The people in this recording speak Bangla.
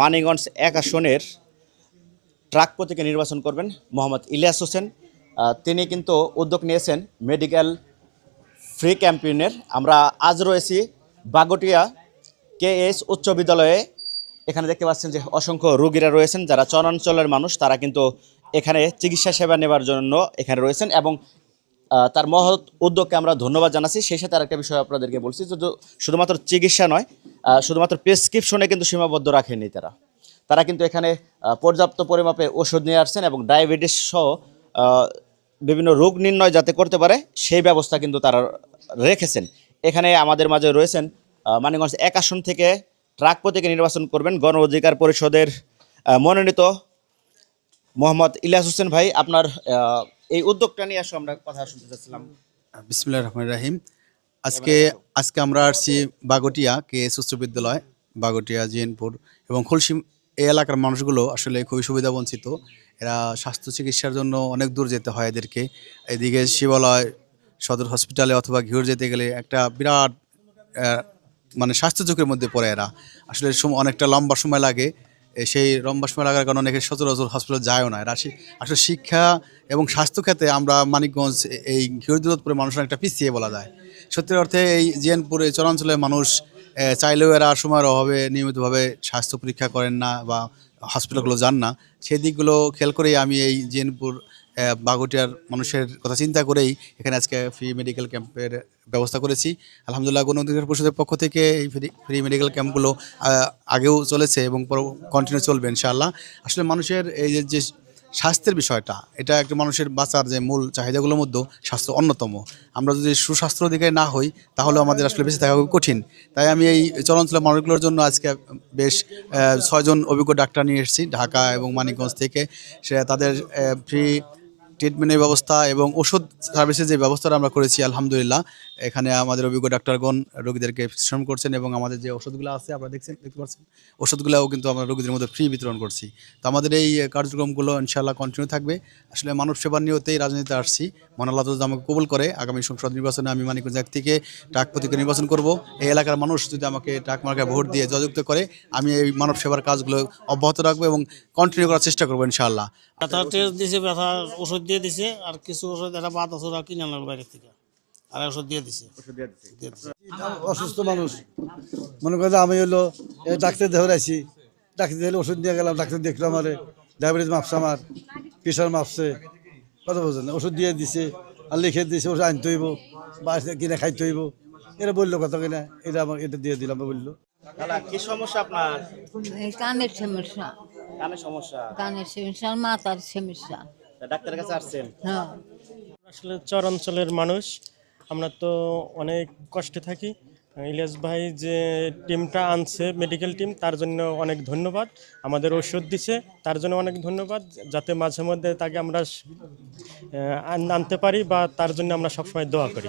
মানিকগঞ্জ ১ আসনের ট্রাক প্রতীকে নির্বাচন করবেন মোহাম্মদ ইলিয়াস হোসেন। তিনি কিন্তু উদ্যোগ নিয়েছেন মেডিকেল ফ্রি ক্যাম্পেইনের। আমরা আজ রয়েছি বাগটিয়া KS উচ্চ বিদ্যালয়ে। এখানে দেখতে পাচ্ছেন যে অসংখ্য রোগীরা রয়েছেন, যারা চরাঞ্চলের মানুষ, তারা কিন্তু এখানে চিকিৎসা সেবা নেবার জন্য এখানে রয়েছেন এবং তার মহৎ উদ্যোগকে আমরা ধন্যবাদ জানাচ্ছি। সেই সাথে আরেকটা বিষয় আপনাদেরকে বলছি, শুধুমাত্র চিকিৎসা নয়, শুধুমাত্র প্রেসক্রিপশনে কিন্তু সীমাবদ্ধ রাখেনি তারা। তারা কিন্তু এখানে পর্যাপ্ত পরিমাপে ওষুধ নিয়ে আসছেন এবং ডায়াবেটিস সহ বিভিন্ন রোগ নির্ণয় যাতে করতে পারে সেই ব্যবস্থা কিন্তু তারা রেখেছেন। এখানে আমাদের মাঝে রয়েছেন মানিকগঞ্জ ১ আসন থেকে ট্রাক প্রতীকে নির্বাচন করবেন গণ অধিকার পরিষদের মনোনীত মোহাম্মদ ইলিয়াস হোসেন ভাই। আপনার এই উদ্যোগটা নিয়ে আসলে আমরা কথা শুনতে চাচ্ছিলাম। বিসমিল্লাহির রহমানির রহিম। আজকে আমরা আসছি বাগটিয়া KS উচ্চ বিদ্যালয়, বাগটিয়া জিএনপুর এবং খুলশি। এই এলাকার মানুষগুলো আসলে খুবই সুবিধা বঞ্চিত। এরা স্বাস্থ্য চিকিৎসার জন্য অনেক দূর যেতে হয় এদেরকে। এদিকে শিবালয় সদর হসপিটালে অথবা ঘিওর যেতে গেলে একটা বিরাট মানে স্বাস্থ্য ঝুঁকির মধ্যে পড়ে এরা। আসলে অনেকটা লম্বা সময় লাগে। সেই লম্বা সময় লাগার কারণে অনেকে সচরাচর হসপিটাল যায়ও না। এরা আসলে শিক্ষা এবং স্বাস্থ্য খাতে আমরা মানিকগঞ্জ এই ঘিওর দৌলতপুরের মানুষ অনেকটা পিছিয়ে বলা যায়। সত্যি অর্থে এই জিএনপুরে চরাঞ্চলের মানুষ চাইলেও এরা সময়ের অভাবে নিয়মিতভাবে স্বাস্থ্য পরীক্ষা করেন না বা হসপিটালগুলো যান না। সেই দিকগুলো খেয়াল করেই আমি এই জিএনপুর বাগটিয়ার মানুষের কথা চিন্তা করেই এখানে আজকে ফ্রি মেডিকেল ক্যাম্পের ব্যবস্থা করেছি। আলহামদুলিল্লাহ গণ অধিকার পরিষদের পক্ষ থেকে এই ফ্রি মেডিকেল ক্যাম্পগুলো আগেও চলেছে এবং কন্টিনিউ চলবে ইনশাআল্লাহ। আসলে মানুষের এই যে স্বাস্থ্যের বিষয়টা, এটা একটা মানুষের বাঁচার যে মূল চাহিদাগুলোর মধ্যে স্বাস্থ্য অন্যতম। আমরা যদি সুস্বাস্থ্যের দিকে না হই তাহলে আমাদের আসলে বেঁচে থাকা খুব কঠিন। তাই আমি এই চরাঞ্চলের মানুষগুলোর জন্য আজকে বেশ ৬ জন অভিজ্ঞ ডাক্তার নিয়ে এসেছি ঢাকা এবং মানিকগঞ্জ থেকে। সে তাদের ফ্রি ট্রিটমেন্টের ব্যবস্থা এবং ওষুধ সার্ভিসের যে ব্যবস্থাটা আমরা করেছি আলহামদুলিল্লাহ। এখানে আমাদের অভিজ্ঞ ডাক্তারগণ রোগীদেরকে শ্রম করছেন এবং আমাদের যে ওষুধগুলো আছে আপনারা দেখতে পাচ্ছেন, ওষুধগুলোও কিন্তু আমরা রোগীদের মধ্যে ফ্রি বিতরণ করছি। তো আমাদের এই কার্যক্রমগুলো ইনশাআল্লাহ কন্টিনিউ থাকবে। আসলে মানব সেবার নিয়তেই রাজনীতিতে আসছি। মহান আল্লাহ যদি আমাকে কবুল করে আগামী সংসদ নির্বাচনে আমি মানিকগঞ্জ থেকে ট্রাক প্রতীকে নির্বাচন করব। এই এলাকার মানুষ যদি আমাকে ট্রাক মার্কায় ভোট দিয়ে জয়যুক্ত করে আমি এই মানব সেবার কাজগুলো অব্যাহত রাখবো এবং কন্টিনিউ করার চেষ্টা করবো ইনশাআল্লাহ। ব্যথা টেস্ট দিছে, ব্যথার ওষুধ দিয়ে দিছে, আর কিছু ওষুধ একটা বাদ আছে ওরা কিনে আনলো বাইরে থেকে, আর ওষুধ দিয়ে দিছে। অসুস্থ মানুষ মনে করে আমি হলো ডাক্তার দেখে আছি, ডাক্তার দেখলে ওষুধ নিয়ে গেলাম, ডাক্তার দেখলো আমার ডায়াবেটিস মাপছে, আমার প্রেশার মাপছে, কথা বলছেন না, ওষুধ দিয়ে দিছে আর লিখে দিছে ওষুধ আনতে হইব বা কিনে খাইতে হইব। এরা বললো কথা কিনা, এটা আমার এটা দিয়ে দিলাম বললো। কি সমস্যা আপনার? কানের সমস্যা, কানের সমস্যা, কানের সমস্যা, মাথার সমস্যা। ডাক্তারের কাছে আসছেন? হ্যাঁ, আসলে চরাঞ্চলের মানুষ, আমরা তো অনেক কষ্টে থাকি। ইলিয়াস ভাই যে টিমটা আনছে মেডিকেল টিম, তার জন্য অনেক ধন্যবাদ। আমাদের ওষুধ দিছে, তার জন্য অনেক ধন্যবাদ, যাতে মাঝে মধ্যে তাকে আমরা আনতে পারি বা তার জন্য আমরা সবসময় দোয়া করি।